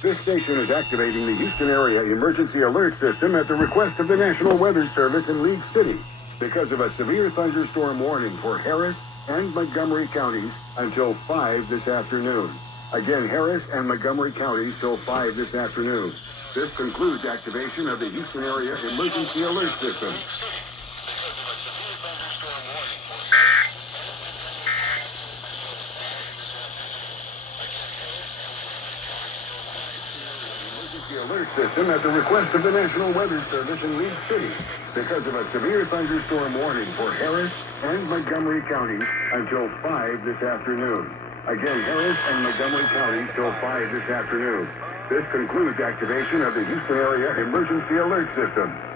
This station is activating the Houston Area Emergency Alert System at the request of the National Weather Service in League City because of a severe thunderstorm warning for Harris and Montgomery counties until 5 this afternoon. Again, Harris and Montgomery counties till 5 this afternoon. This concludes activation of the Houston Area Emergency Alert System. Alert system at the request of the National Weather Service in League City because of a severe thunderstorm warning for Harris and Montgomery counties until 5 this afternoon. Again, Harris and Montgomery counties till 5 this afternoon. This concludes activation of the Houston Area Emergency Alert System.